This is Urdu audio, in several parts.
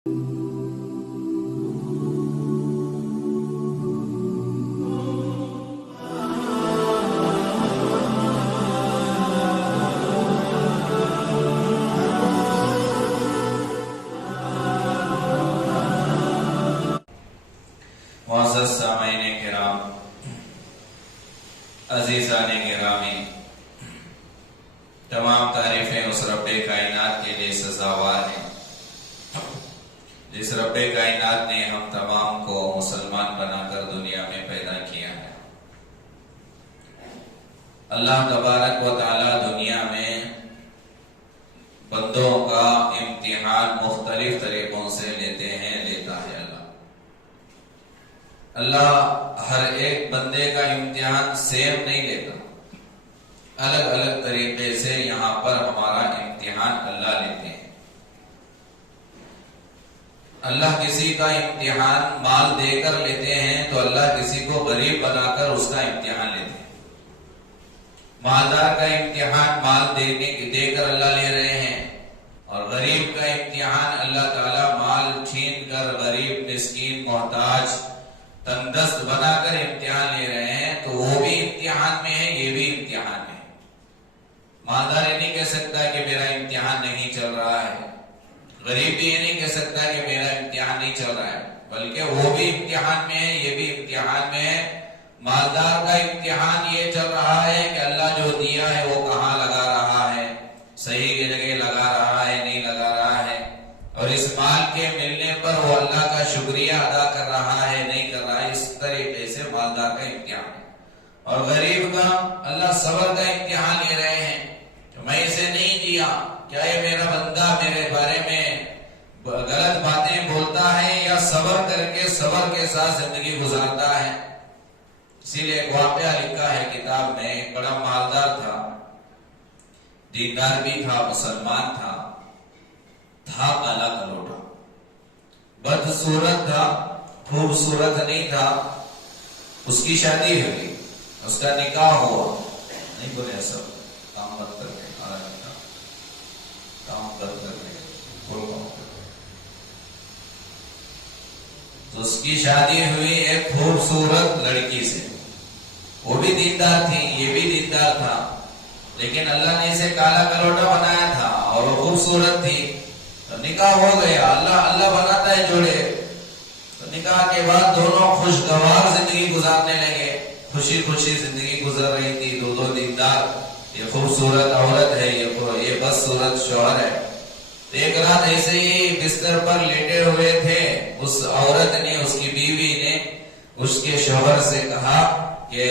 معزز سامعین کرام، عزیزان گرامی، تمام تعریفیں اس رب کائنات کے لیے سزاوار ہیں جس رب کائنات نے ہم تمام کو مسلمان بنا کر دنیا میں پیدا کیا ہے۔ اللہ تبارک و تعالی دنیا میں بندوں کا امتحان مختلف طریقوں سے لیتا ہے۔ اللہ ہر ایک بندے کا امتحان سیم نہیں لیتا، الگ الگ طریقے سے یہاں پر ہمارا امتحان اللہ لیتے ہیں۔ اللہ کسی کا امتحان مال دے کر لیتے ہیں تو اللہ کسی کو غریب بنا کر اس کا امتحان لیتے ہیں۔ مالدار کا امتحان مال دے کر اللہ لے رہے ہیں، اور غریب کا امتحان اللہ تعالی مال چھین کر غریب، مسکین، محتاج، تندرست بنا کر امتحان لے رہے ہیں۔ تو وہ بھی امتحان میں ہے، یہ بھی امتحان میں ہے۔ مالدار یہ نہیں کہہ سکتا کہ میرا امتحان نہیں چل رہا ہے، غریب بھی یہ نہیں کہہ سکتا کہ میرا امتحان نہیں چل رہا ہے، بلکہ وہ بھی امتحان میں ہے، یہ بھی امتحان میں ہے۔ مالدار کا امتحان یہ چل رہا ہے کہ اللہ جو دیا ہے وہ کہاں لگا رہا ہے، صحیح کی جگہ لگا رہا ہے، نہیں لگا رہا ہے، اور اس مال کے ملنے پر وہ اللہ کا شکریہ ادا کر رہا ہے، نہیں کر رہا ہے۔ اس طریقے سے مالدار کا امتحان ہے۔ اور غریب کا اللہ صبر کا امتحان لے رہے ہیں کہ میں اسے نہیں دیا، کیا یہ میرا بندہ میرے بارے میں غلط باتیں بولتا ہے یا صبر کر کے صبر کے ساتھ زندگی گزارتا ہے۔ اسی لیے ایک واقعہ لکھا ہے کتاب میں، ایک بڑا مالدار تھا، دیندار بھی تھا، مسلمان تھا کالا کلوٹا، بدصورت تھا، خوبصورت نہیں تھا۔ اس کی شادی ہوئی، اس کا نکاح ہوا، نہیں بولے سب کام بند کر کے کام بند کر کے تو اس کی شادی ہوئی ایک خوبصورت لڑکی سے، وہ بھی دیندار تھی، یہ بھی دیندار تھا، لیکن اللہ نے اسے کالا کلوٹا بنایا تھا اور وہ خوبصورت تھی۔ تو نکاح ہو گیا، اللہ بناتا ہے جوڑے۔ تو نکاح کے بعد دونوں خوشگوار زندگی گزارنے لگے، خوشی خوشی زندگی گزر رہی تھی۔ دو دیندار، یہ خوبصورت عورت ہے، یہ بدصورت شوہر ہے۔ ایک رات ایسے ہی بستر پر لیٹے ہوئے تھے، اس عورت نے، اس کی بیوی نے اس کے شوہر سے کہا کہ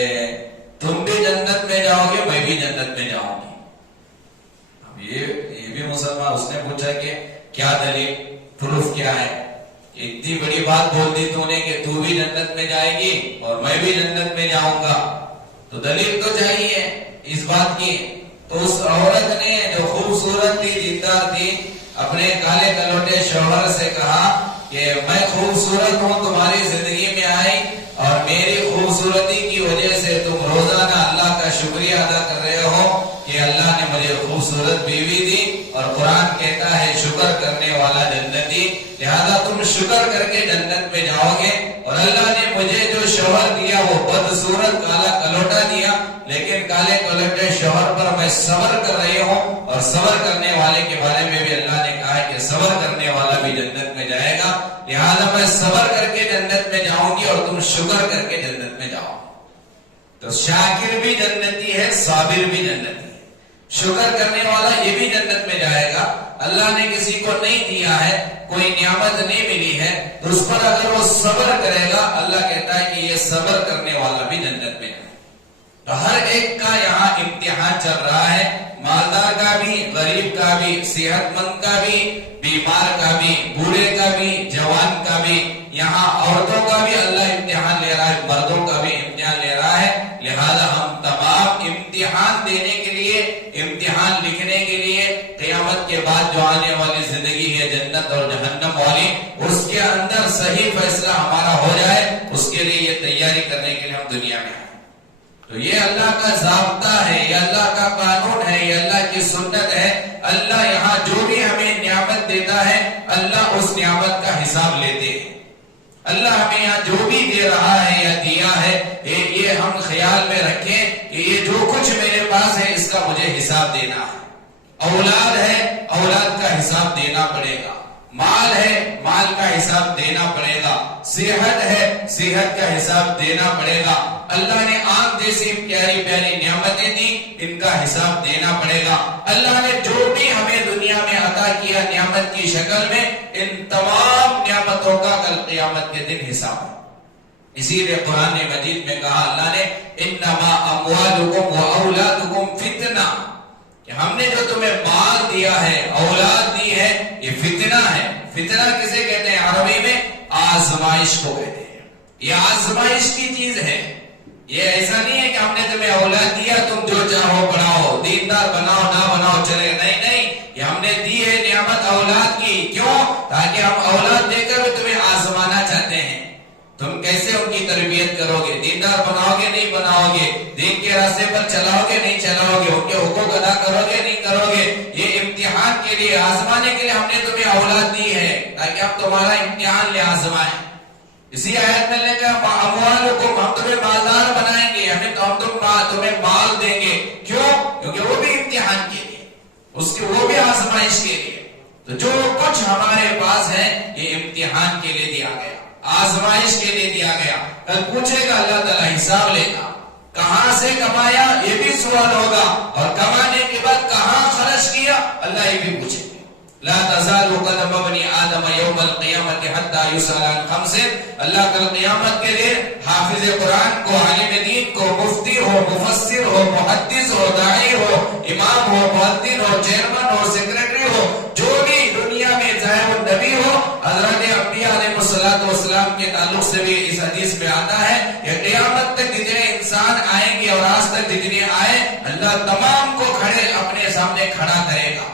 تم بھی جنت میں جاؤ گے، میں بھی جنت میں جاؤں گی۔ اب یہ بھی مسلمان، اس نے پوچھا کہ کیا دلیل، پروف کیا ہے؟ اتنی بڑی بات بول دی تو نے کہ تو بھی جنت میں جائے گی اور میں بھی جنت میں جاؤں گا، تو دلیل تو چاہیے اس بات کی۔ تو اس عورت نے جو خوبصورت تھی، دیندار تھی، اپنے کالے کلوٹے شوہر سے کہا کہ میں خوبصورت ہوں، تمہاری زندگی میں آئی اور میری خوبصورتی کی وجہ سے تم روزانہ اللہ کا شکریہ ادا کر رہے ہو کہ اللہ نے مجھے خوبصورت بیوی دی، اور قرآن کہتا ہے شکر کرنے والا جنتی، لہذا تم شکر کر کے جنت میں جاؤ گے۔ اور اللہ نے مجھے جو شوہر دیا وہ بدصورت کالا کلوٹا دیا، لیکن کالے کلوٹے شوہر پر میں صبر کر رہی ہوں، اور صبر کرنے والے کے بارے میں بھی اللہ نے کہا ہے کہ صبر کرنے والا بھی جنت میں جائے گا، لہذا میں صبر کر کے جنت میں جاؤں گی اور تم شکر کر کے جنت میں جاؤ۔ تو شاکر بھی جنتی ہے، صابر بھی جنتی ہے، شکر کرنے والا یہ بھی جنت میں جائے گا۔ اللہ نے کسی کو نہیں دیا ہے، کوئی نعمت نہیں ملی ہے، تو اس پر اگر وہ صبر کرے گا، اللہ کہتا ہے کہ یہ صبر کرنے والا بھی جنت میں جائے گا۔ تو ہر ایک کا یہاں امتحان چل رہا ہے، مالدار کا بھی، غریب کا بھی، صحت مند کا بھی، بیمار کا بھی، بوڑھے کا بھی، جوان کا بھی، یہاں عورتوں کا بھی اللہ امتحان لے رہا ہے، مردوں کا بھی امتحان لے رہا ہے۔ لہذا ہم تمام امتحان دینے کے لیے، امتحان لکھنے کے لیے، قیامت کے بعد جو آنے والی زندگی ہے جنت اور جہنم والی، اس کے اندر صحیح فیصلہ ہمارا ہو جائے، اس کے لیے یہ تیاری کرنے کے لیے ہم دنیا میں ہیں۔ تو یہ اللہ کا ضابطہ ہے، یہ اللہ کا قانون ہے، یہ اللہ کی سنت ہے۔ اللہ یہاں جو بھی ہمیں نعمت دیتا ہے اللہ اس نعمت کا حساب لیتے ہیں۔ اللہ ہمیں یہاں جو بھی دے رہا ہے یا دیا ہے یہ ہم خیال میں رکھیں کہ یہ جو کچھ میرے پاس ہے اس کا مجھے حساب دینا ہے۔ اولاد ہے، اولاد کا حساب دینا پڑے گا۔ مال ہے، مال کا حساب دینا پڑے گا۔ صحت ہے، صحت کا حساب دینا پڑے گا۔ اللہ نے آنکھ جیسی پیاری پیاری نعمتیں دی، ان کا حساب دینا پڑے گا۔ اللہ نے جو بھی ہمیں دنیا میں عطا کیا نعمت کی شکل میں، ان تمام نعمتوں کا کل قیامت کے دن حساب ہے۔ اسی لیے قرآن مجید میں کہا اللہ نے انما اموالکم و اولادکم فتنہ، کہ ہم نے جو تمہیں مال دیا ہے، اولاد دی ہے، یہ فتنہ ہے۔ فتنہ کسے کہتے ہیں عربی میں؟ آزمائش کو کہتے ہیں۔ یہ آزمائش کی چیز ہے۔ یہ ایسا نہیں ہے کہ ہم نے تمہیں اولاد دیا تم جو چاہو بناؤ، دیندار بناؤ نہ بناؤ چلے، نہیں نہیں، یہ ہم نے دی ہے نعمت اولاد کی۔ کیوں؟ تاکہ ہم اولاد دے کر بھی تمہیں آزمانا چاہتے ہیں۔ تم کیسے ان کی تربیت کرو گے؟ دیندار بناؤ گے نہیں بناؤ گے؟ دین کے راستے پر چلاؤ گے نہیں چلاؤ گے؟ ان کے حقوق ادا کرو گے نہیں کرو گے؟ یہ امتحان کے لیے، آزمانے کے لیے ہم نے تمہیں اولاد دی ہے تاکہ ہم تمہارا امتحان لے آزمائیں۔ اسی آیت میں لے کر اموالکم، ہم تمہیں مالدار بنائیں گے، تمہیں مال دیں گے۔ کیوں؟ کیونکہ وہ بھی امتحان کے لیے، اس کے وہ بھی آزمائش کے لیے۔ تو جو کچھ ہمارے پاس ہے یہ امتحان کے لیے دیا گیا، آزمائش کے لیے دیا گیا۔ کل پوچھے گا اللہ تعالیٰ، حساب لے گا، کہاں سے کمایا یہ بھی سوال ہوگا، اور کمانے کے بعد کہاں خرچ کیا اللہ یہ بھی پوچھے گا۔ لا تزال قدم ابن آدم یوم القیامت حتی یسأل عن خمس، اللہ کل قیامت کے دن حافظ قرآن کو، عالم دین کو، مفتی ہو، مفسر ہو، محدث ہو، داعی ہو، امام ہو، مؤذن ہو، چیئرمین ہو، سیکریٹری ہو، جو بھی دنیا میں ظاہر النبی ہو، حضرت انبیاء علیہ السلام کے تعلق سے بھی اس حدیث میں آتا ہے کہ قیامت تک جتنے انسان آئیں گے اور آج تک جتنے آئے اللہ تمام کو کھڑے اپنے سامنے کھڑا کرے گا۔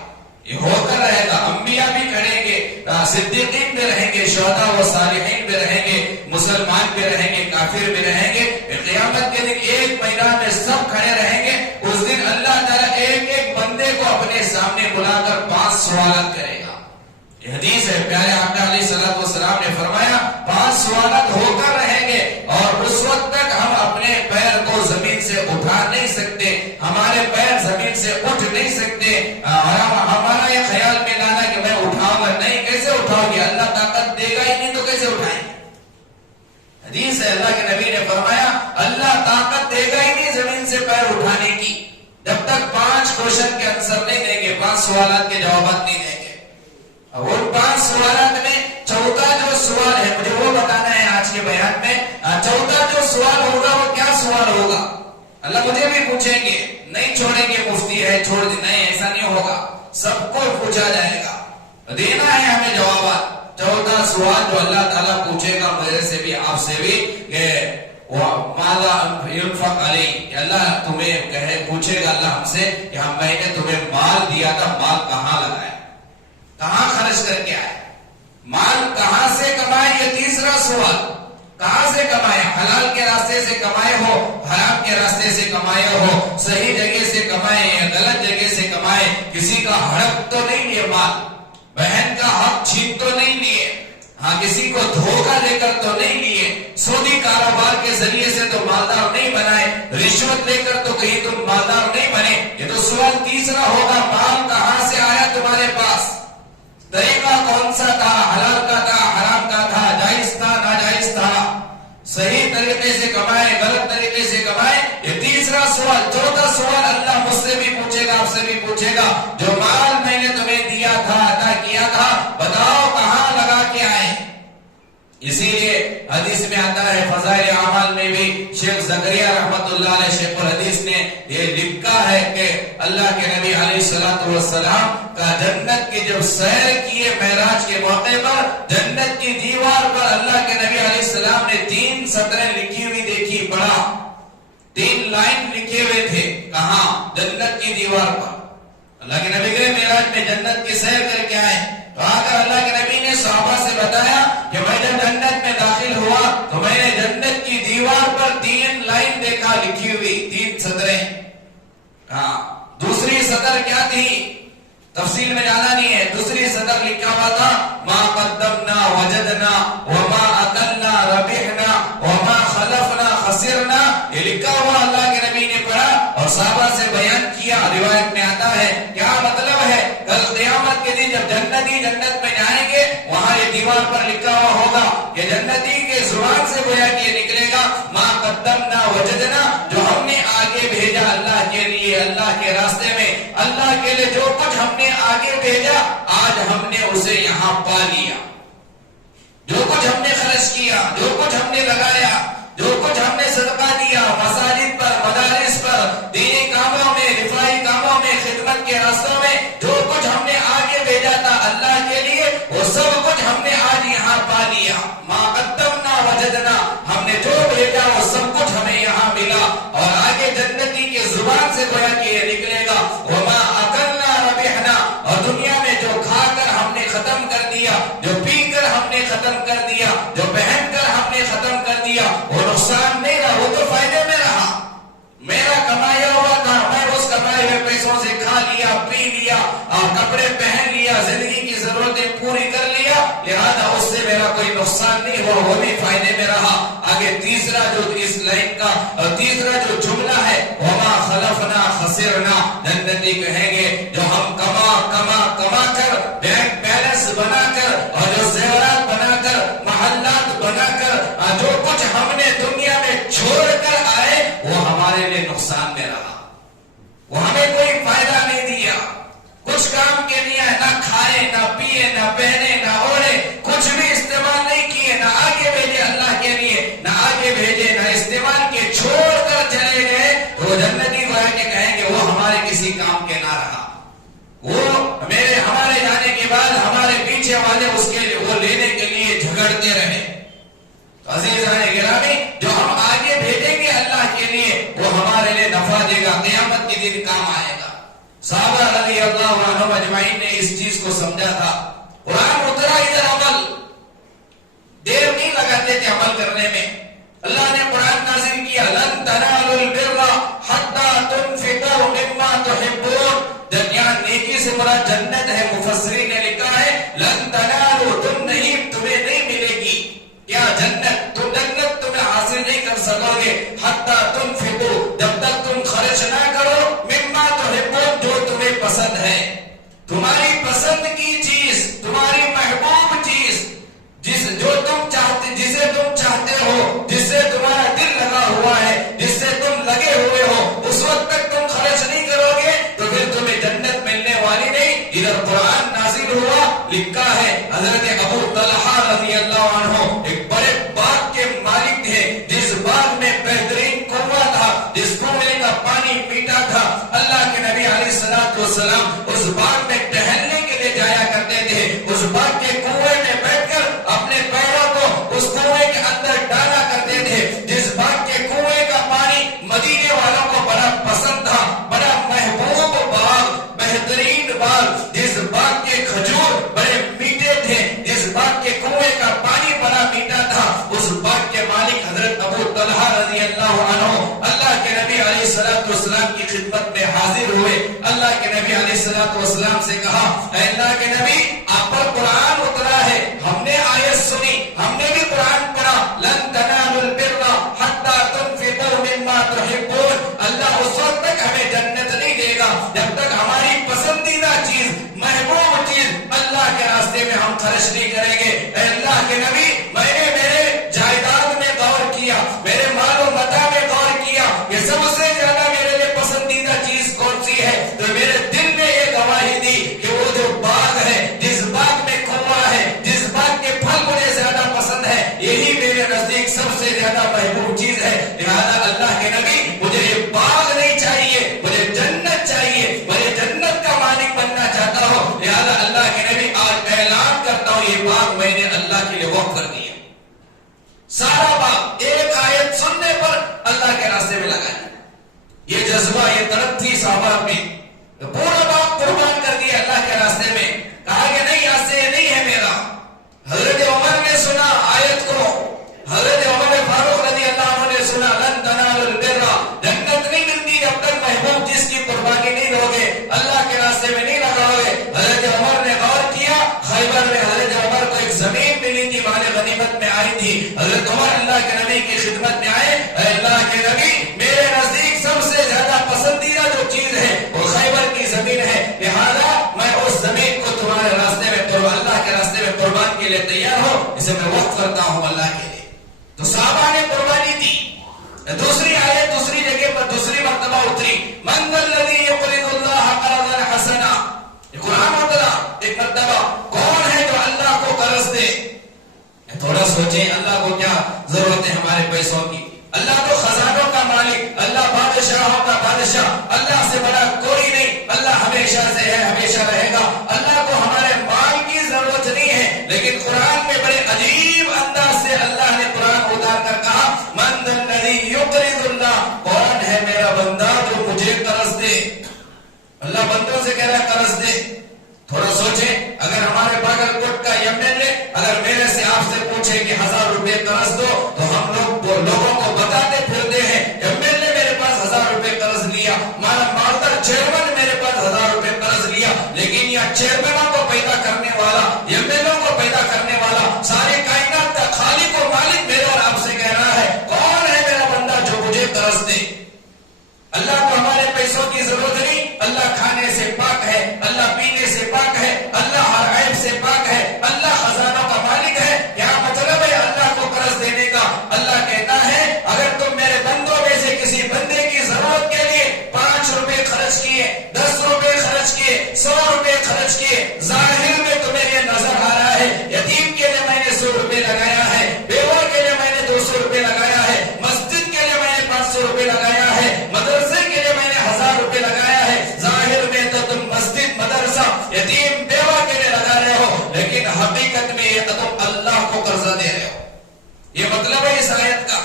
یہ ہو کر رہے گا، انبیاء بھی کھڑیں گے، صدیقین بھی رہیں گے، شہداء و صالحین بھی رہیں گے، مسلمان بھی رہیں گے، کافر بھی رہیں گے۔ قیامت کے دن ایک میدان میں سب کھڑے رہیں گے۔ اس دن اللہ تعالیٰ ایک ایک بندے کو اپنے سامنے بلا کر 5 سوالات کرے گا۔ یہ حدیث ہے، پیارے آقا علیہ السلام نے فرمایا 5 سوالات ہو کر رہیں گے، اور اس وقت تک ہم اپنے پیر کو زمین سے اٹھا نہیں سکتے، ہمارے پیر زمین سے اٹھ نہیں سکتے۔ ہمارا یہ خیال میں لانا کہ میں اٹھاؤں گا، نہیں، کیسے اٹھاؤ گے؟ اللہ طاقت دے گا ہی نہیں تو کیسے اٹھائیں گے؟ حدیث ہے، اللہ کے نبی نے فرمایا اللہ طاقت دے گا ہی نہیں زمین سے پیر اٹھانے کی جب تک 5 کوشچن کے آنسر نہیں دیں گے، 5 سوالات کے جوابات نہیں دیں گے۔ اب ان 5 سوالات میں چوتھا جو سوال ہے مجھے وہ بتانا ہے آج کے بیان میں۔ چوتھا جو سوال ہوگا وہ کیا سوال ہوگا؟ اللہ مجھے بھی پوچھیں گے، نہیں چھوڑیں گے مفتی ہے چھوڑ دیں، نہیں، ایسا نہیں ہوگا، سب کو پوچھا جائے گا، دینا ہے ہمیں جوابات۔ چوتھا سوال جو اللہ تعالیٰ پوچھے گا مجھے سے بھی آپ سے بھی کہ ماذا ينفق علیہ، کہ اللہ تمہیں پوچھے گا اللہ ہم سے کہ میں نے تمہیں مال دیا تھا، مال کہاں لگایا، کہاں خرچ کر کے آئے، مال کہاں سے کمائے؟ یہ تیسرا سوال، کہاں سے کمائے؟ حلال کے راستے سے کمائے ہو، حرام کے راستے سے کمائے ہو، صحیح جگہ سے کمائے یا غلط جگہ سے کمائے، کسی کا حق تو نہیں لیے، مال بہن کا حق چھین تو نہیں لیے، ہاں کسی کو دھوکہ دے کر تو نہیں لیے، سودی کاروبار کے ذریعے سے تو مالدار نہیں بنائے، رشوت لے کر تو کہیں تم مالدار نہیں بنے۔ یہ تو سوال تیسرا ہوگا، مال کہاں سے آیا تمہارے پاس، طریقہ کون سا تھا، حلال کا تھا، حرام کا تھا، جائز تھا، ناجائز تھا، صحیح طریقے سے کمائے، غلط طریقے سے کمائے۔ یہ تیسرا سوال۔ چوتھا سوال اللہ مجھ سے بھی پوچھے گا، آپ سے بھی پوچھے گا، جو مال میں نے تمہیں دیا تھا، عطا کیا تھا، بتاؤ کہاں لگا کے آئے۔ اسی لیے حدیث میں آتا ہے، فضائل اعمال میں بھی شیخ زکریا رحمت اللہ علیہ شیخ الحدیث نے یہ لکھا ہے کہ اللہ کے نبی علیہ السلام کا جنت کی جب سیر کیے معراج کے موقع پر، جنت کی دیوار پر اللہ کے نبی علیہ السلام نے 3 سطریں لکھی ہوئی دیکھی، پڑھا، 3 لائن لکھے ہوئے تھے، کہاں؟ جنت کی دیوار پر۔ اللہ کے نبی گئے معراج میں، جنت کی سیر کر کے آئے، تو آ کر اللہ کے نبی نے صحابہ سے بتایا کہ میں جب جنت میں داخل ہوا تو میں نے جنت کی دیوار پر 3 لائن دیکھا لکھی ہوئی، ہاں دوسری سطر کیا تھی تفصیل میں جانا نہیں ہے. دوسری سطر لکھا ہوا تھا ما قدمنا وجدنا وما اکلنا ربحنا وما خلفنا خسرنا. یہ لکھا ہوا اللہ کے نبی نے پڑھا اور صحابہ سے بیان کیا. روایت میں آتا ہے کیا مطلب ہے کل قیامت کے دن جب جنتی جنت میں جائیں گے وہاں یہ دیوار پر لکھا ہوا ہوگا کہ جنتی کے زبان سے گویا کہ نکلے گا ما قدمنا وجدنا, جو ہم نے آگے بھیجا اللہ کے لیے اللہ کے راستے میں, اللہ کے لیے جو کچھ ہم نے آگے بھیجا آج ہم نے اسے یہاں پا لیا. جو کچھ ہم نے خرچ کیا, جو کچھ ہم نے لگایا, جو کچھ ہم نے صدقہ دیا مساجد پر, مدارس پر, دینی کاموں میں, رفاہی کاموں میں, خدمت کے راستوں میں, جو کچھ ہم نے آگے بھیجا تھا اللہ کے لیے وہ سب کچھ ہم نے آج یہاں پا لیا. ما قدمنا وجدنا, ہم نے جو بھیجا وہ سب کچھ ہمیں یہاں ملا. اور آگے جنتی کے زبان سے گویا کہ یہ نکلے گا وما اکلنا ربحنا, اور دنیا میں جو کھا کر ہم نے ختم کر دیا, جو پی کر ہم نے ختم کر دیا, جو پہن کر ہم نے ختم کر دیا, وہ نقصان نہیں رہا, وہ تو فائدے میں رہا. میرا کمایا ہوا تھا, میں اس کمائے ہوئے پیسوں سے کھا لیا, پی لیا, اور کپڑے پہن لیا, زندگی کی ضرورتیں پوری کر لیا, لہذا اس سے میرا کوئی نقصان نہیں ہوا, وہ بھی فائدے میں رہا. آگے تیسرا جو اس لائن کا تیسرا جو جملہ ہے وما خلفنا خسرنا, جنتی کہیں گے جو ہم کما کما کما کر بینک بیلنس بنا کر اور جو زیورات بنا کر محلات بنا کر جو کچھ ہم نے دنیا میں چھوڑ کر آئے وہ ہمارے لیے نقصان میں رہا, وہ ہمیں کوئی فائدہ نہیں دیا. کچھ کام کے لیے نہ کھائے, نہ پیے, نہ پہنے, نہ اوڑے, کچھ بھی استعمال نہیں کیے, نہ آگے بھیجے اللہ کے لیے, نہ آگے بھیجے, نہ استعمال کے, چھوڑ کر چلے گئے. تو جنتی گویا کہ کہیں گے وہ ہمارے کسی کام کے نہ رہا, وہ ہمارے جانے کے بعد ہمارے پیچھے والے اس کے وہ لینے کے لیے جھگڑتے رہے. تو عزیزان گرامی, جو ہم آگے بھیجیں گے اللہ کے لیے وہ ہمارے لیے نفع دے گا, قیامت کے دن کام آئے گا. صحابہ رضی اللہ عنہم اجمعین نے اس چیز کو سمجھا تھا. قرآن اترا ادھر عمل, دیر نہیں لگاتے تھے عمل کرنے میں. اللہ نے قرآن نازل کیا لن تنالوا البر حتى تنفقوا مما تحبون. یہاں نیکی سے مراد جنت ہے. مفسرین نے لکھا ہے لن تنالوا, تمہیں نہیں ملے گی کیا جنت, تم جنت تمہیں حاصل نہیں کر سکو گے حتی تنفقوا, جب تک تم خرچ نہ کرو مما تحبون, جو تمہیں پسند ہے, تمہاری پسند کی چیز, تمہاری محبوب چیز, جو تم چاہتے, جسے تم چاہتے ہو, جس سے تمہارا دل لگا ہوا ہے, جس سے تم لگے ہوئے ہو, اس وقت تک تم خرچ نہیں کرو گے تو پھر تمہیں جنت ملنے والی نہیں. ادھر قرآن نازل ہوا, لکھا ہے حضرت ابو طلحہ رضی اللہ عنہ ایک بڑے باغ کے مالک تھے, جس باغ میں بہترین کنواں تھا, جس کنویں کا پانی میٹھا تھا. اللہ کے نبی علیہ الصلوۃ والسلام اس باغ میں ٹہلنے کے لیے جایا کرتے تھے. اس باغ کے کنویں میں بیٹھ کر اپنے پیروں کو اس کنویں کے اندر ڈالا کرتے تھے. جس باغ کے کنویں کا پانی مدینے والوں کو بڑا پسند تھا, بڑا محبوب باغ, بہترین باغ, جس باغ کے کھجور بڑے میٹھے تھے, جس باغ کے کنویں کا پانی بڑا میٹھا تھا, اس باغ کے مالک حضرت ابو طلحہ رضی اللہ عنہ اللہ کے نبی علیہ الصلوۃ والسلام کی خدمت میں حاضر ہوئے. اللہ کے نبی علیہ الصلوۃ والسلام سے کہا اے اللہ کے نبی, آپ پر قرآن اترا ہے, ہم نے آیت سنی, ہم نے بھی قرآن پڑھا لن تنالوا البر حتى تنفقوا مما تحبون. اللہ اس وقت تک ہمیں جنت نہیں دے گا جب تک ہماری پسندیدہ چیز, محبوب چیز اللہ کے راستے میں ہم خرچ نہیں کریں گے. اے اللہ کے نبی, میں نے میرے جائیداد میں غور کیا, میرے مال و متاع میں غور کیا کہ سب سے زیادہ میرے لیے پسندیدہ چیز کون سی ہے, تو میرے دل نے یہ گواہی دی کہ وہ جو باغ ہے, جس باغ میں کنواں ہے, جس باغ کے پھل مجھے زیادہ پسند ہے, یہی میرے نزدیک سب سے زیادہ محبوب چیز ہے. لہذا اللہ کے نبی, مجھے یہ باغ نہیں چاہیے, مجھے جنت چاہیے, مجھے جنت کا مالک بننا چاہتا ہوں. لہذا اللہ کے نبی آج اعلان کرتا ہوں یہ باغ میں نے اللہ کے لیے وقف کر دیا. سارا باغ ایک آیت سننے پر اللہ کے راستے میں لگا دیا. یہ جذبہ, یہ تڑپ تھی صحابہ میں, پورا باغ قربان کر دیا اللہ کے راستے میں. کہا کہ نہیں, آج سے یہ نہیں ہے میرا. حضرت عمر نے سنا آیت کو, حضرت عمر فاروق رضی اللہ عنہ نے سنا لن تنالوا البر, جنت نہیں ملتی جب تک محبوب جس کی قربانی مال غنیمت میں آئی تھی، حضرت عمر اللہ کے نبی کی خدمت میں آئے، اے اللہ کے نبی میرے نزدیک سب سے زیادہ پسندیدہ جو چیز ہے وہ خیبر کی زمین ہے، لہذا میں اس زمین کو تمہارے راستے میں اللہ کے راستے میں قربان کے لیے تیار ہوں، اسے میں وقف کرتا ہوں اللہ کے لیے۔ تو صحابہ نے قربانی دی۔ دوسری آیت دوسری جگہ پر دوسری مرتبہ اتری، من ذا الذی یقرض اللہ قرضا حسنا، یہ قرآن اترا ایک مرتبہ، کون ہے جو اللہ کو قرض دے؟ تھوڑا سوچیں اللہ کو کیا ضرورت ہے ہمارے پیسوں کی؟ اللہ تو خزانوں کا مالک، اللہ بادشاہوں کا بادشاہ، اللہ سے بڑا کوئی نہیں، اللہ ہمیشہ سے ہے ہمیشہ رہے گا، اللہ کو ہمارے مال کی ضرورت نہیں ہے۔ لیکن قرآن میں بڑے عجیب انداز سے اللہ نے قرآن اتار کر کہا من ذا الذی یقرض اللہ، کون ہے میرا بندہ جو مجھے قرض دے؟ اللہ بندوں سے کہہ رہا ہے قرض دے۔ تھوڑا سوچیں اگر ہمارے باگل کوٹ کا ایم ایل اے اگر میرے سے آپ سے پوچھے کہ 1000 روپے قرض دو تو ہم لوگوں کو بتاتے پھرتے ہیں ایم ایل اے میرے پاس 1000 روپے قرض لیا، ہمارا مالدار چیئرمین میرے پاس 1000 روپے قرض لیا۔ لیکن یہ چیئرمینوں کو پیدا کرنے والا، ایم ایل اے کو پیدا کرنے والا، سارے کائنات کا خالق و مالک میرے اور آپ سے کہہ رہا ہے کون ہے میرا بندہ جو مجھے قرض دے؟ اللہ کو ہمارے پیسوں کی ضرورت نہیں، اللہ کھانے سے پاک ہے، اللہ پینے سے پاک ہے، اللہ ہر عیب سے پاک ہے، اللہ خزانوں کا مالک ہے۔ کیا مطلب ہے اللہ کو قرض دینے کا؟ اللہ کہتا ہے اگر تم میرے بندوں میں سے کسی بندے کی ضرورت کے لیے 5 روپے خرچ کیے، 10 روپے خرچ کیے، 100 روپے خرچ کیے، ظاہر میں تمہیں یہ نظر آ رہا ہے یتیم کے لیے میں نے 100 روپے لگایا ہے، بیوہ کے لیے میں نے 200 روپے لگایا ہے، مسجد کے لیے میں نے 500 روپے لگایا ہے، مدرسے کے لیے میں نے 1000 روپے لگایا ہے، ظاہر میں تو تم مسجد مدرسہ یتیم بیوہ کے لیے لگا رہے ہو، لیکن حقیقت میں یہ تم اللہ کو قرضہ دے رہے ہو۔ یہ مطلب ہے اس آیت کا،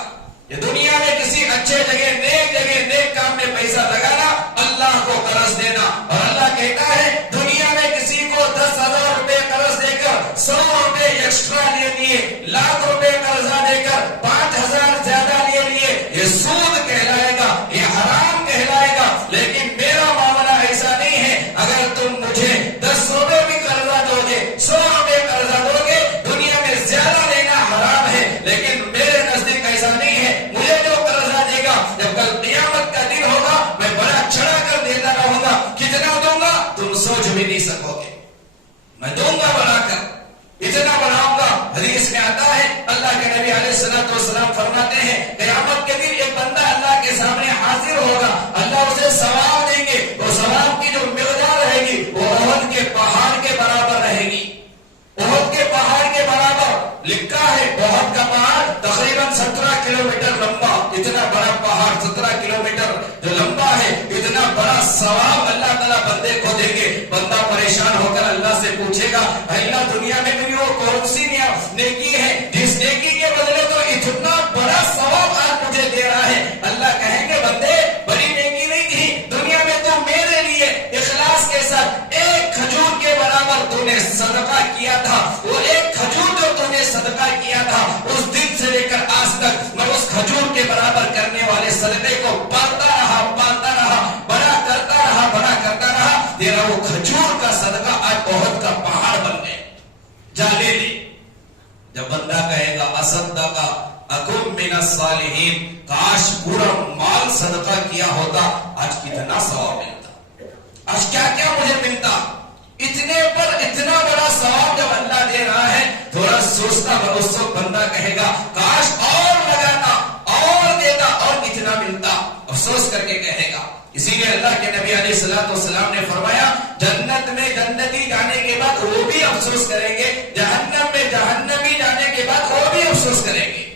یہ دنیا میں کسی اچھے جگہ نیک کام میں پیسہ لگانا، اللہ کو قرض دینا۔ اور اللہ کہتا ہے دنیا میں کسی کو 10,000 روپے قرض دے کر 100 روپے ایکسٹرا لے لیے، لاکھ روپے قرضہ دے کر 5,000 زیادہ لے لیے، یہ سود کہلائے گا، یہ حرام کہلائے گا۔ لیکن میرا معاملہ ایسا نہیں ہے، اگر تم مجھے 10 روپے بھی قرضہ دو گے، 100 روپے قرضہ دو گے، دنیا میں زیادہ لینا حرام ہے، لیکن میرے نزدیک ایسا نہیں ہے۔ مجھے جو قرضہ دے گا جب کل قیامت کا دن ہوگا میں بڑا چڑھا کر دیتا رہوں گا، کتنا دوں گا تم سوچ بھی نہیں سکو گے، میں دوں گا بڑھا کر، اتنا بڑھاؤں گا۔ حدیث میں آتا ہے اللہ کے نبی علیہ الصلوۃ والسلام فرماتے ہیں قیامت کے دن ایک بندہ اللہ کے سامنے حاضر ہوگا، اللہ اسے ثواب دیں گے، وہ ثواب کی جو مقدار رہے گی وہ احد کے پہاڑ کے برابر رہے گی، احد کے پہاڑ کے برابر۔ لکھا ہے احد کا پہاڑ تقریباً 17 کلومیٹر لمبا، اتنا بڑا پہاڑ 17 کلومیٹر جو لمبا ہے، اتنا بڑا ثواب اللہ تعالیٰ بندے کو دیں گے۔ بندہ پریشان ہو کر اللہ سے پوچھے گا اللہ دنیا میں میری وہ کون سی نیکی ہے جس نیکی کے بدلے تو اتنا بڑا ثواب آج مجھے دے رہا ہے؟ اللہ کہیں گے بندے بڑی نیکی نہیں تھی، دنیا میں تو میرے لیے اخلاص کے ساتھ ایک کھجور کے برابر تو نے صدقہ کیا تھا، وہ ایک کھجور جو تو نے صدقہ کیا تھا اس دن سے لے کر آج تک میں اس کھجور کے برابر کرنے والے صدقے کو پالتا رہا، بڑا کرتا رہا، تیرا وہ کھجور کا صدقہ آج بہت کا پہاڑ بن گئے۔ جا لے لے۔ جب بندہ کہے گا اصدقا اکن من الصالحین، کاش پورا مال صدقہ کیا ہوتا، آج کتنا ثواب ملتا، آج کیا کیا مجھے ملتا۔ اتنے پر اتنا بڑا ثواب جب اللہ دے رہا ہے، تھوڑا سوچتا اس وقت بندہ کہے گا کاش اور لگاتا، اور دیتا، اور کتنا ملتا، افسوس کر کے کہے گا۔ اسی لیے اللہ کے نبی علیہ الصلوۃ والسلام نے فرمایا جنت میں جنتی جانے کے بعد وہ بھی افسوس کریں گے، جہنم میں جہنمی جانے کے بعد وہ بھی افسوس کریں گے۔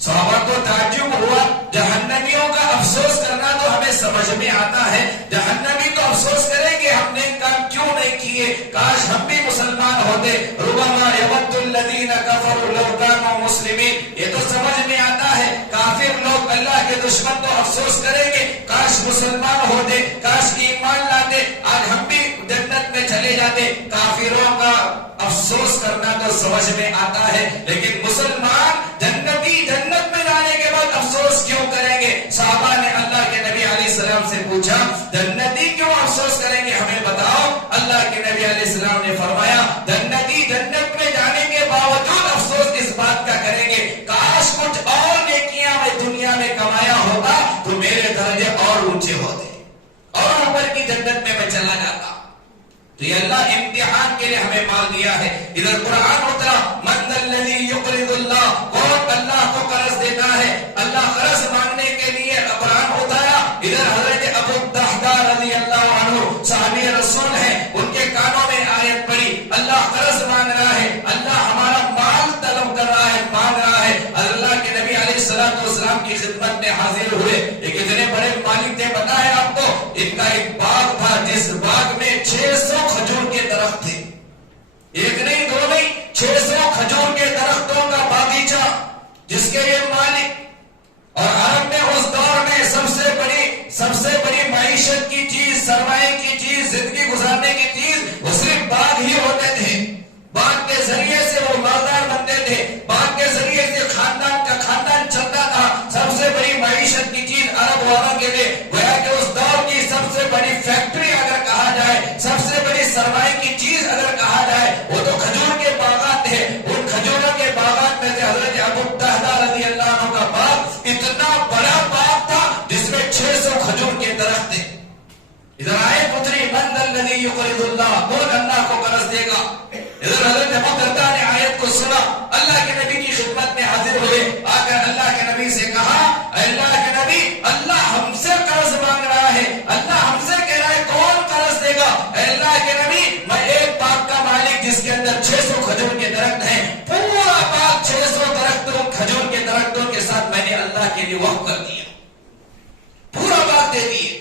صحابہ کو تعجب ہوا، جہنمیوں کا افسوس کرنا تو ہمیں سمجھ میں آتا ہے، جہنمی تو افسوس کریں گے ہم نے کام کیوں نہیں کیے، کاش ہم بھی مسلمان ہوتے۔ ربما یود الذین کفروا لو کانوا مسلمین، یہ تو سمجھ میں آتا ہے، کافر لوگ اللہ کے دشمن تو افسوس کریں گے کاش مسلمان ہوتے، کاش ایمان لاتے، آج ہم بھی جنت میں چلے جاتے۔ کافروں کا افسوس کرنا تو سمجھ میں آتا ہے، لیکن مسلمان جنت میں جانے کے بعد افسوس کیوں کریں گے؟ صحابہ نے اللہ کے نبی علیہ السلام سے پوچھا جنتی کیوں افسوس کریں گے، ہمیں بتاؤ۔ اللہ کے نبی علیہ السلام نے فرمایا جنتی جنت میں جانے کے باوجود افسوس جنت میں میں چلا جاتا. تو یہ اللہ امتحان کے لیے ہمیں مال دیا ہے. ادھر قرآن اترا من ذا الذی یقرض اللہ, کون اللہ کو قرض دیتا ہے. اللہ قرض مانگنے کے لیے قرآن اتارا. ادھر حضرت ابو الدحداء رضی اللہ عنہ صحابی رسول ہیں, ان کے کانوں میں آیت پڑی, اللہ قرض مانگ رہا ہے, اللہ ہمارا مال طلب کر رہا ہے, مانگ رہا ہے. اللہ کے نبی علیہ الصلوۃ والسلام کی خدمت میں حاضر ہوئے. ایک اتنے بڑے مالک تھے, پتا ہے آپ کو, ان کا ایک باغ تھا جس باغ میں 600 کھجور کے درخت تھے. ایک نہیں دو نہیں, 600 کھجور کے درختوں کا باغیچہ جس کے یہ مالک. اور عرب میں اس دور میں سب سے بڑی معیشت کی چیز, سرمایہ کی چیز, زندگی گزارنے کی چیز وہ صرف باغ ہی ہوتے تھے. باغ کے ذریعے سے وہ مالدار بنتے تھے, باغ کے ذریعے سے خاندان کا خاندان چلتا تھا. سب سے بڑی معیشت کی چیز عرب والوں کے لیے گویا کہ اس دور کی سب سے بڑی فیکٹری اگر کہا جائے, سب سے بڑی سرمایہ کی چیز اگر کہا جائے, وہ تو کھجور کے باغات تھے. ان کھجوروں کے باغات میں سے حضرت ابو الدحداء رضی اللہ عنہ کا باغ اتنا بڑا باغ تھا جس میں 600 کھجور کے درخت تھے. ادھر آئے پتری من ذا الذی یقرض اللہ, کون اللہ کو قرض دے گا. ادھر حضرت ابو الدرداء نے آیت کو سنا, اللہ کے نبی کی خدمت میں حاضر ہوئے, آ کر اللہ کے نبی سے کہا, اللہ کے نبی, اللہ ہم سے قرض مانگ رہا ہے, اللہ ہم سے کہہ رہا ہے کون قرض دے گا. اللہ کے نبی, میں ایک باغ کا مالک جس کے اندر 600 کھجور کے درخت ہیں, پورا باغ 600 درختوں کھجور کے درختوں کے ساتھ میں نے اللہ کے لیے وقف کر دیا, پورا باغ دے دیے.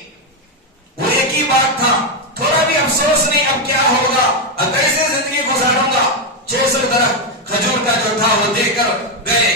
وہ ایک ہی باغ تھا, تھوڑا بھی افسوس نہیں اب کیا ہوگا, اب کیسے زندگی گزاروں گا. 600 درخت کھجور کا جو تھا وہ دے کر گئے.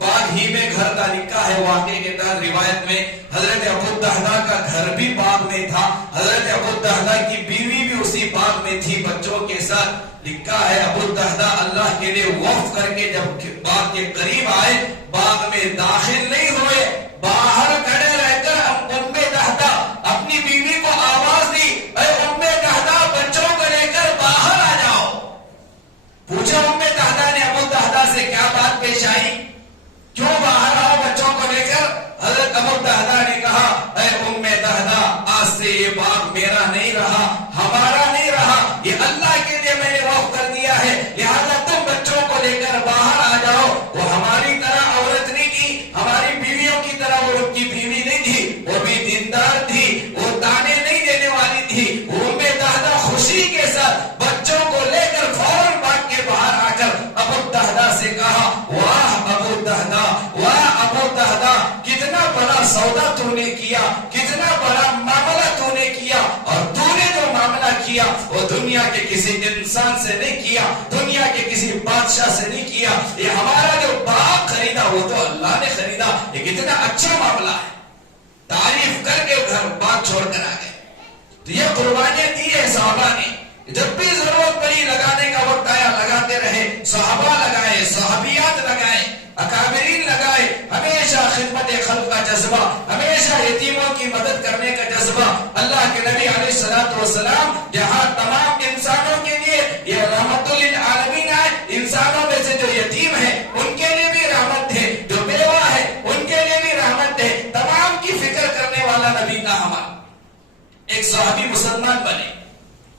باغ ہی میں گھر کا لکھا ہے واقعے کے تحت روایت میں, حضرت ابو الدحداء کا گھر بھی باغ میں تھا, حضرت ابو الدحداء کی بیوی بھی اسی باغ میں تھی بچوں کے ساتھ. لکھا ہے ابو الدحداء اللہ کے لیے وقف کر کے جب باغ کے قریب آئے, باغ میں داخل نہیں ہوئے, باہر کھڑے رہ کر ام دحداء اپنی بیوی کو آواز دی, اے ام دحداء بچوں کو لے کر باہر آ جاؤ. پوچھا ام دحداء نے ابو الدحداء سے کیا بات پیش آئی, کیوں باہر آؤ بچوں کو لے کر. حضرت ابو الدحداء نے کہا, اے ام دحداء آج سے یہ باغ میرا نہیں رہا, ہمارا نہیں رہا, یہ اللہ کے لیے میں نے وقف کر دیا ہے, لہذا تم بچوں کو لے کر باہر آ جاؤ. وہ ہماری طرح عورت نہیں تھی, ہماری بیویوں کی طرح وہ ان کی بیوی نہیں تھی, وہ بھی دیندار تھی, وہ تانے نہیں دینے والی تھی. ام دحداء خوشی کے ساتھ بچوں کو لے کر فوراً باغ کے باہر آ کر ابو الدحداء سے کہا, واہ ابو الدحداء, واہ ابو الدحداء, کتنا بڑا سودا تو نے کیا, کتنا بڑا معاملہ تو نے کیا, اور تو نے جو معاملہ کیا وہ دنیا کے کسی انسان سے نہیں کیا, دنیا کے کسی بادشاہ سے نہیں کیا. یہ ہمارا جو باغ خریدا وہ تو اللہ نے خریدا, یہ کتنا اچھا معاملہ ہے. تعریف کر کے گھر باغ چھوڑ کر آ گئے. تو یہ قربانیاں دی ہے صحابہ نے, جب بھی ضرورت پڑی لگانے کا وقت آیا لگاتے رہے. صحابہ لگائے, صحابیات لگائے, اکابرین لگائے, ہمیشہ خدمت خلق کا جذبہ, ہمیشہ یتیموں کی مدد کرنے کا جذبہ. اللہ کے نبی علیہ الصلوۃ والسلام جہاں تمام انسانوں کے لیے یہ رحمت للعالمین ہے, انسانوں میں سے جو یتیم ہیں ان کے لیے بھی رحمت ہے, جو بیوہ ہے ان کے لیے بھی رحمت ہے, تمام کی فکر کرنے والا نبی کا ہمارا. ایک صحابی مسلمان بنے,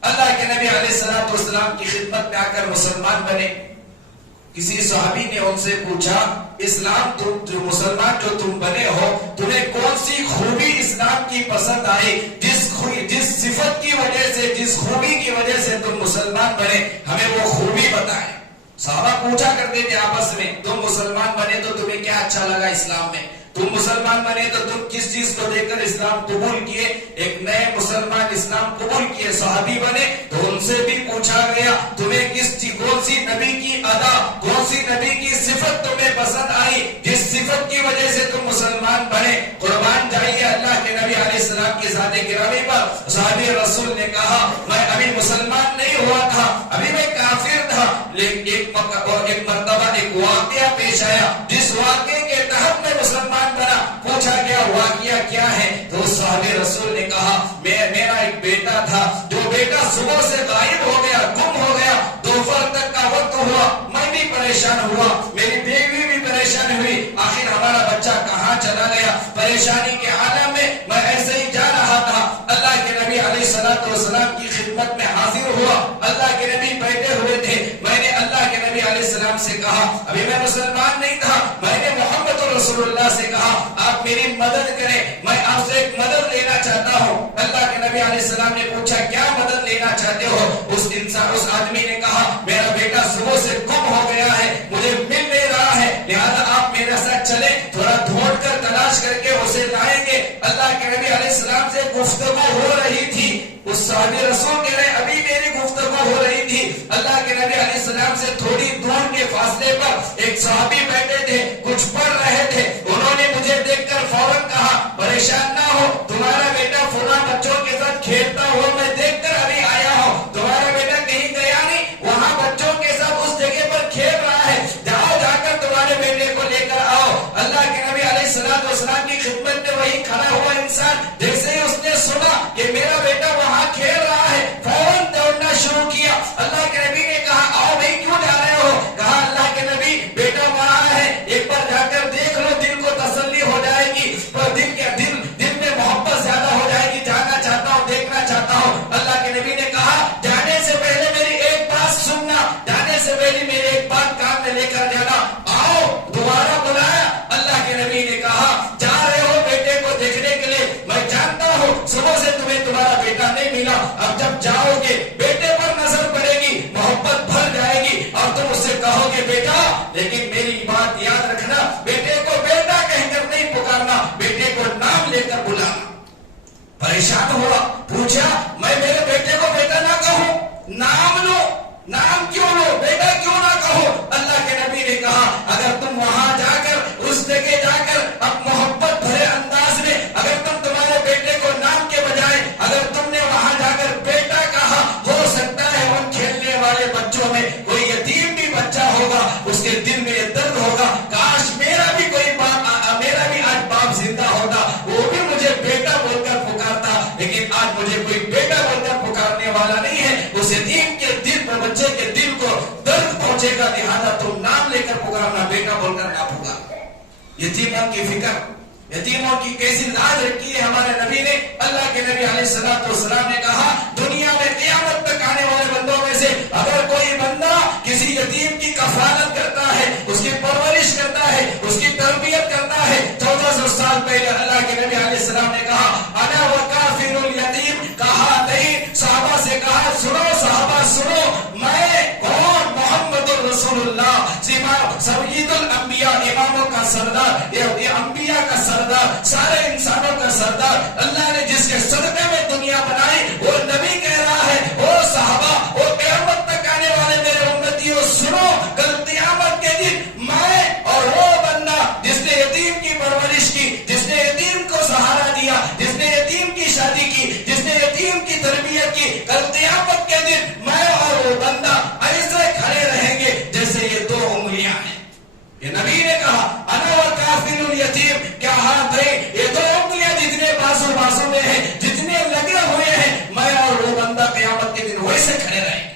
اللہ کے نبی علیہ الصلوۃ والسلام کی خدمت میں آ کر مسلمان بنے. کسی صحابی نے ان سے پوچھا, اسلام تم جو مسلمان جو تم بنے ہو, تمہیں کون سی خوبی اسلام کی پسند آئی, جس صفت کی وجہ سے, جس خوبی کی وجہ سے تم مسلمان بنے, ہمیں وہ خوبی بتائیں. صحابہ پوچھا کرتے تھے آپس میں, تم مسلمان بنے تو تمہیں کیا اچھا لگا اسلام میں, تم مسلمان بنے تو تم کس چیز کو دیکھ کر اسلام قبول کیے. ایک نئے مسلمان اسلام قبول کیے, صحابی بنے, تو ان سے بھی پوچھا گیا تمہیں کون سی نبی کی ادا, کون سی نبی کی صفت تمہیں پسند آئی, جس صفت کی وجہ سے تم مسلمان بنے. قربان جائیے اللہ کے نبی علیہ السلام کی ذات گرامی پر. صحابی رسول نے کہا, میں ابھی مسلمان نہیں ہوا تھا, ابھی میں کافر تھا, لیکن ایک مرتبہ ایک واقعہ پیش آیا, جس واقعے کے تحت میں مسلمان بنا. پوچھا گیا واقعہ کیا ہے, تو صحابی رسول نے کہا, میرا ایک بیٹا تھا, جو بیٹا صبح سے غائب ہو گیا, گم ہو گیا, دوپہر تک کا وقت ہوا, میں بھی پریشان ہوا, میری بیوی بھی پریشان پریشانی ہوئی آخر ہمارا بچہ کہاں چلا گیا. پریشانی کے عالم میں ایسے ہی جا رہا تھا. اللہ کے نبی علیہ الصلوۃ والسلام کی خدمت میں حاضر ہوا. اللہ کے نبی بیٹھے ہوئے تھے. میں نے اللہ کے نبی علیہ السلام سے کہا, ابھی میں مسلمان نہیں تھا, میں نے محمد رسول اللہ سے کہا آپ میری مدد کریں, میں آپ سے ایک مدد لینا چاہتا ہوں. اللہ کے نبی علیہ السلام نے پوچھا کیا مدد لینا چاہتے ہو؟ اس آدمی نے کہا میرا بیٹا صبح سے گم ہو گیا ہے, مجھے مل نہیں رہا ہے, لہذا آپ میرے ساتھ چلیں, تھوڑا ڈھونڈ کر تلاش کر کے اسے لائیں گے. اللہ کے نبی علیہ السلام سے گفتگو ہو رہی تھی. اس صحابی رسول کہہ رہے ابھی میری گفتگو ہو رہی تھی. اللہ کے نبی علیہ السلام سے تھوڑی دور کے فاصلے پر ایک صحابی بیٹھے تھے, کچھ پڑھ رہے تھے. انہوں نے مجھے دیکھ کر فوراً کہا پریشان نہ ہو, تمہارا بیٹا فلاں بچوں کے ساتھ کھیلتا ہوا میں دیکھ کر ابھی آیا ہوں. تمہارا بیٹا کہیں گیا نہیں, وہاں بچوں کے ساتھ اس جگہ پر کھیل رہا ہے, جاؤ جا کر تمہارے بیٹے کو لے کر آؤ. اللہ کے نبی علیہ السلام کی خدمت میں وہی کھڑا ہوا انسان جیسے ہی اس نے سنا کہ میرا بیٹا وہاں کھیل رہا ہے, فوراً دوڑنا شروع کیا. اللہ کے نبی نے کہا آؤ بھائی کیوں جا رہے ہو؟ کہا اللہ کے نبی بیٹا وہاں ہے, ایک بار جا کر دیکھ لو, دل کو تسلی ہو جائے گی, پر دل میں محبت زیادہ ہو جائے گی. جانا چاہتا ہوں, دیکھنا چاہتا ہوں. اللہ کے نبی نے کہا جانے سے پہلے میری ایک بات سننا, جانے سے پہلے میری ایک بات کام میں لے کر جانا. آؤ, دوبارہ بلایا. اللہ کے نبی نے کہا جا رہے ہو بیٹے کو دیکھنے کے لیے, میں جانتا ہوں صبح سے تمہیں تمہارا بیٹا نہیں ملا, اب جب جاؤ گے بیٹے پر نظر پڑے گی, محبت بھر جائے گی اور تم اس سے کہو گے بیٹا, لیکن میری بات یاد رکھنا, بیٹے کو بیٹا کہہ کر نہیں پکارنا, بیٹے کو نام لے کر بلانا. پریشان ہوا, پوچھا میں میرے بیٹے کو بیٹا نہ کہوں, نام لو. نام کیوں لو, بیٹا کیوں نہ کہو؟ اللہ کے نبی نے کہا اگر تم وہاں جا کر اس جگہ جا کر اب محبت بھرے انداز میں اگر تم تمہارے بیٹے کو نام کے بجائے اگر تم نے وہاں جا کر بیٹا کہا, ہو سکتا ہے ان کھیلنے والے بچوں میں کوئی یتیم بھی بچہ ہوگا, اس کے دل میں یہ درد ہوگا, کاش میرا بھی کوئی باپ, میرا بھی آج باپ زندہ ہوتا, وہ بھی مجھے بیٹا بول کر پکارتا, لیکن آج مجھے کوئی بیٹا بول کر پکارنے والا نہیں ہے. اس یتیم کے دل پر, بچے کے دل کو درد پہنچے گا, لہذا تم نام لے کر پکارنا, بیٹا بول کر نہ پکار. یتیموں کی فکر, یتیموں کی کیسی لاج رکھی ہے ہمارے نبی نے. اللہ کے نبی علیہ الصلوۃ والسلام نے کہا دنیا میں قیامت تک آنے والے بندوں میں سے اگر کوئی بندہ کسی یتیم کی کفالت کرتا ہے, اس کی پرورش کرتا ہے, اس کی تربیت کرتا ہے, 1400 سال پہلے اللہ کے نبی علیہ السلام نے کہا انا وکافر الیتیم, کہا نہیں, صحابہ سے کہا سنو, صحابہ سنو, میں کون؟ محمد رسول اللہ, سید الانبیاء, اماموں کا سردار, یہ انبیاء کا سردار, سارے انسانوں کا سردار, اللہ نے جس کے صدقے میں دنیا بنائی وہ نبی کہہ رہا ہے او صحابہ, وہ قیامت تک آنے والے میرے امتیوں سنو, کل قیامت کے دن میں اور وہ بندہ جس نے یتیم کی پرورش کی, جس نے یتیم کو سہارا دیا, جس نے یتیم کی شادی کی, جس نے یتیم کی تربیت کی, کل قیامت کے دن میں اور وہ بندہ ایسے کھڑے رہیں گے جیسے یہ 2 انگلیاں ہیں. یہ نبی نے کہا انا وکافر الیتیم, کیا ہاتھ ہے, یہ 2 انگلیاں جتنے بازو میں ہیں, جتنے لگے ہوئے ہیں, میں اور وہ بندہ قیامت کے دن ویسے کھڑے رہیں گے.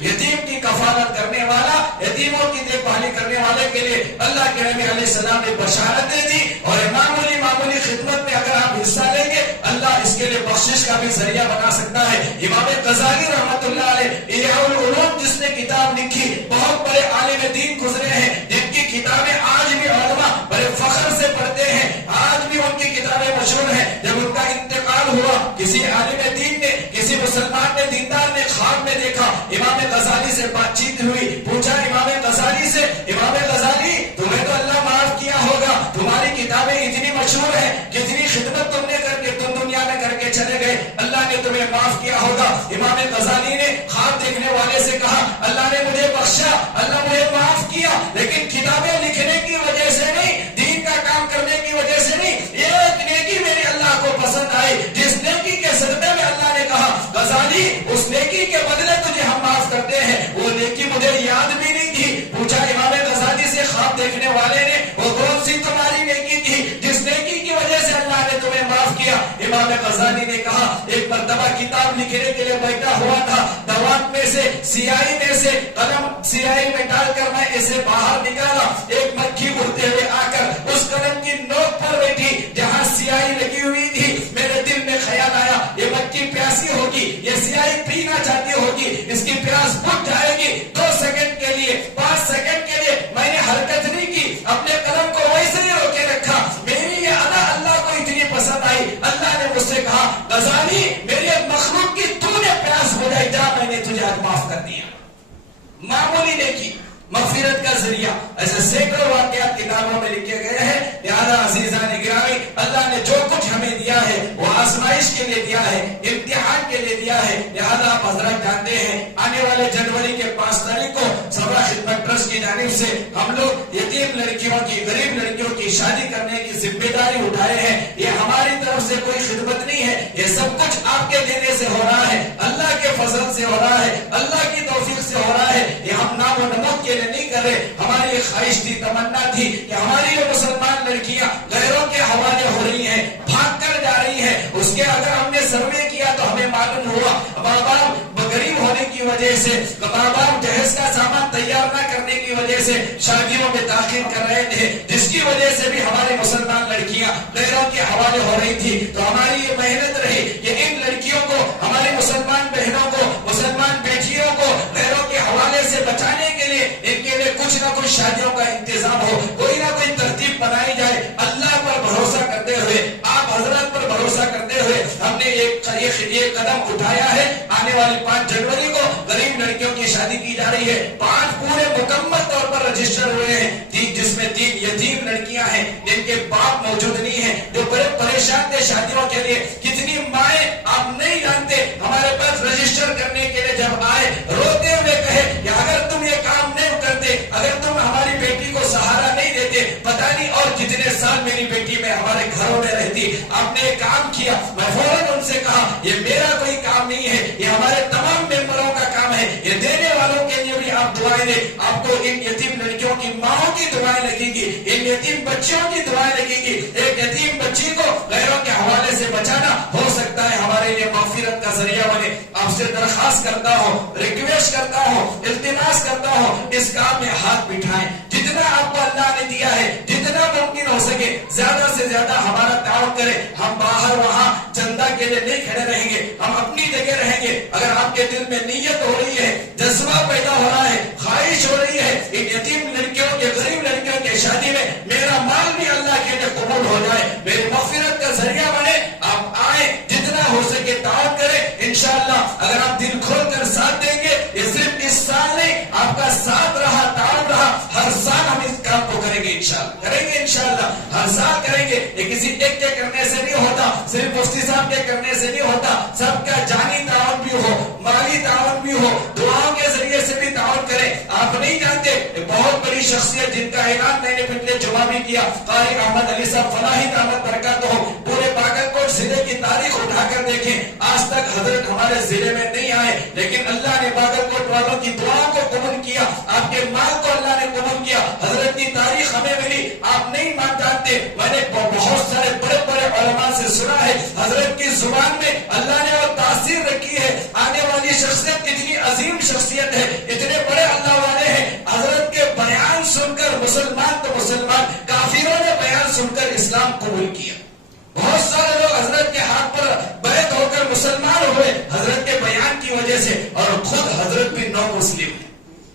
یتیم کی کفالت کرنے والا, یتیموں کی دیکھ بھالی کرنے والے کے لیے اللہ کے نبی علیہ السلام نے بشارتیں دی, اور معمولی خدمت میں اگر آپ حصہ لیں گے اللہ اس کے لیے بخشش کا بھی ذریعہ بنا سکتا ہے. امام غزالی رحمۃ اللہ علیہ احیاء العلوم جس نے کتاب لکھی, بہت بڑے عالم دین گزرے ہیں, جن کی کتابیں آج بھی علماء بڑے فخر سے پڑھتے ہیں, آج بھی ان کی کتابیں مشہور ہیں. جب ان کا انتقال ہوا, کسی عالم دین نے, کسی مسلمان نے, دیندار نے خواب میں دیکھا, امام غزالی سے بات چیت ہوئی, پوچھا امام غزالی سے, امام غزالی تمہیں تو اللہ معاف کیا ہوگا, تمہاری کتابیں اتنی مشہور ہیں, کتنی خدمت تم نے کر کے تم دنیا میں کر کے چلے گئے, اللہ نے تمہیں معاف کیا ہوگا. امام غزالی نے خواب دیکھنے والے سے کہا اللہ نے مجھے بخشا, اللہ مجھے معاف کیا, لیکن کتابیں لکھنے کی وجہ سے نہیں, دین کا کام کرنے کی وجہ سے نہیں, ایک نیکی میرے اللہ کو پسند آئی, جس نیکی کے صدقے میں اللہ نے کہا غزالی اس نیکی کے بدلے تجھے ہم معاف کرتے ہیں, وہ نیکی مجھے یاد بھی نہیں تھی. پوچھا امام غزالی سے خواب دیکھنے والے نے وہ کون سی تمہاری نیکی تھی جس نیکی کی وجہ سے اللہ نے تمہیں معاف کیا؟ امام غزالی نے کہا ایک مرتبہ کتاب لکھنے کے لیے بیٹھا ہوا تھا, دوات میں سے سیاہی میں سے قلم سیاہی میں ڈال کر میں اسے باہر نکالا, ایک مکھی اڑتی چاہتی ہوگی اس کی پیاس بجھ جائے گی. 2 سیکنڈ کے لیے 5 سیکنڈ کے لیے میں نے حرکت نہیں کی, اپنے قدم کو ویسے ہی روکے رکھا. میری یہ ادا اللہ کو اتنی پسند آئی, اللہ نے مجھ سے کہا غزالی میری مخلوق کی تو نے پیاس بجھائی, جا میں نے تجھے آج معاف کر دیا. معمولی نیکی مغفرت کا ذریعہ. ایسے سینکڑوں واقعات کتابوں میں لکھے گئے ہیں. لہذا عزیزان گرامی, اللہ نے جو کچھ ہمیں دیا ہے وہ آزمائش کے لیے دیا ہے, امتحان کے لیے دیا ہے. لہذا آپ حضرات جانتے ہیں آنے والے جنوری کے 5 تاریخ کو صبا خدمت ٹرسٹ کی جانب سے ہم لوگ یتیم لڑکیوں کی, غریب لڑکیوں کی شادی کرنے کی ذمہ داری اٹھائے ہیں. یہ ہماری طرف سے کوئی خدمت نہیں ہے, یہ سب کچھ آپ کے دینے سے ہو رہا ہے, اللہ کے فضل سے ہو رہا ہے, اللہ کی توفیق سے ہو رہا ہے. یہ ہم نام و نمود کے نہیں کر رہے. ہماری یہ خواہش تھی, تمنا تھی کہ ہماری یہ مسلمان لڑکیاں غیروں کے حوالے ہو رہی ہیں, بھاگ کر جا رہی ہیں. اس کے اگر ہم نے سروے کیا تو ہمیں معلوم ہوا ماں باپ غریب ہونے کی وجہ سے, ماں باپ جہیز کا سامان تیار نہ کرنے کی وجہ سے شادیوں میں تاخیر کر رہے تھے, جس کی وجہ سے بھی ہماری مسلمان لڑکیاں غیروں کے حوالے ہو رہی تھی. تو ہماری یہ محنت رہی کہ ان لڑکیوں کو, ہماری مسلمان بہنوں کو, مسلمان بیٹیوں کو غیروں کے حوالے سے بچانے کے لیے ان کے لیے کچھ نہ کچھ شادیوں کا انتظام ہو, کوئی نہ کوئی ترتیب بنائی جائے. اللہ پر بھروسہ کرتے ہوئے, آپ حضرات پر بھروسہ کرتے ہوئے ہم نے ایک قدم اٹھایا ہے. آنے والی 5 جنوری کو غریب لڑکیوں کی شادی کی جا رہی ہے. 5 پورے مکمل طور پر رجسٹر ہوئے ہیں, جس میں 3 یتیم لڑکیاں ہیں جن کے باپ موجود نہیں ہیں, جو بڑے پریشان تھے شادیوں کے لیے. کتنی مائیں آپ نہیں جانتے ہمارے پاس رجسٹر کرنے کے لیے جب آئے, روتے ہوئے کہے کہ اگر تم یہ کام نہیں کرتے, اگر تم ہماری بیٹی کو سہارا نہیں دیتے, پتہ نہیں اور کتنے سال میری بیٹی میں ہمارے گھروں میں رہتی. آپ نے کام کیا. میں فوراً ان سے کہا یہ میرا کوئی کام نہیں ہے, یہ ہمارے تمام ممبروں کا کام ہے. یہ دینے والوں کے لیے بھی آپ دعائیں دیں. آپ کو ان یتیم لڑکیوں کی ماں کی دعائیں لگیں گی, ان یتیم بچیوں کی دعائیں لگیں گی. ایک یتیم بچی کو غیروں کے حوالے سے بچانا ہو سکتا ہے ہمارے لیے مغفرت کا ذریعہ بنے. آپ سے درخواست کرتا ہوں, ریکویسٹ کرتا ہوں, التماس کرتا ہوں, اس کام میں ہاتھ بٹھائیں. جتنا آپ کو اللہ نے دیا ہے, جتنا ممکن ہو سکے زیادہ سے زیادہ ہمارا تعاون کریں. ہم باہر وہاں چندہ کے لیے نہیں کھڑے رہیں گے, ہم اپنی جگہ رہیں گے. اگر آپ کے دل میں نیت ہو رہی ہے, جذبہ پیدا ہو رہا ہے, خواہش ہو رہی ہے ان یتیم لڑکیوں کے, غریب لڑکیوں کے شادی میں میرا مال بھی اللہ کے لیے قبول ہو جائے, میری مغفرت کا ذریعہ بنے, آپ آئیں, جتنا ہو سکے تعاون کریں. انشاءاللہ اگر آپ دل کھول کر ساتھ دیں گے, یہ صرف اس سال نہیں, آپ کا ساتھ رہا, تعاون رہا, ہر سال ہم اس کام کو کریں گے. انشاءاللہ کریں گے, انشاءاللہ ہر سال کریں گے. یہ کسی ایک کے کرنے سے نہیں ہوتا, صرف مفتی صاحب کے کرنے سے نہیں ہوتا. سب کا جانی تعاون بھی ہو, مالی تعاون بھی ہو, دعاؤں کے ذریعے سے بھی تعاون کریں. آپ نہیں جانتے بہت بڑی شخصیت جن کا اعلان میں نے پچھلے جمعہ بھی کیا, قاری احمد علی صاحب فلاحی دعوت برکات ہو, پورے باگلکوٹ ضلع کی تاریخ اٹھا کر دیکھیں, آج تک حضرت ہمارے ضلع میں نہیں آئے, لیکن اللہ نے باگلکوٹ والوں کی دعاؤں کو قبول کیا, آپ کے مال کو اللہ نے قبول کیا. حضرت کی تاریخ ہمیں ملی, آپ نہیں جانتے. میں نے بہت سارے بڑے بڑے علماء سے سنا ہے حضرت کی زبان میں اللہ نے وہ تاثیر رکھی ہے. آنے والی شخصیت کتنی عظیم شخصیت ہے, اتنے بڑے اللہ والے ہیں. حضرت کے بیان سن کر مسلمان تو مسلمان, کافروں نے بیان سن کر اسلام قبول کیا. بہت سارے لوگ حضرت کے ہاتھ پر بیعت ہو کر مسلمان ہوئے حضرت کے بیان کی وجہ سے, اور خود حضرت بھی نو مسلم ہے.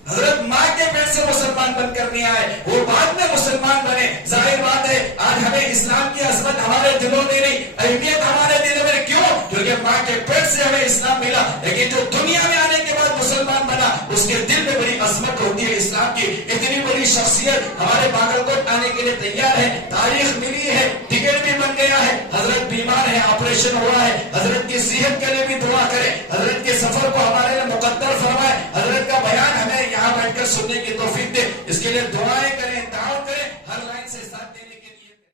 حضرت ماں کے پیٹ سے مسلمان بن کر نہیں آئے, وہ بعد میں مسلمان بنے. ظاہر بات ہے آج ہمیں اسلام کی عظمت ہمارے دلوں میں نہیں, اہمیت ہمارے دلوں میں کیوں, کیونکہ ماں کے پیٹ سے ہمیں اسلام ملا. لیکن جو دنیا میں آنے کے بعد مسلمان بنا, اس کے دل میں بڑی عظمت ہوتی ہے اسلام کی. اتنی بڑی شخصیت ہمارے باگلکوٹ آنے کے لیے تیار ہے, تاریخ ملی ہے, ٹکٹ بھی بن گیا ہے. حضرت بیمار ہے, آپریشن ہو رہا ہے, حضرت کی صحت کے لیے بھی دعا کرے, حضرت کے سفر کو ہمارے لیے مقدر فرمائے. حضرت کا بیان ہمیں یہاں بیٹھ کر سننے کی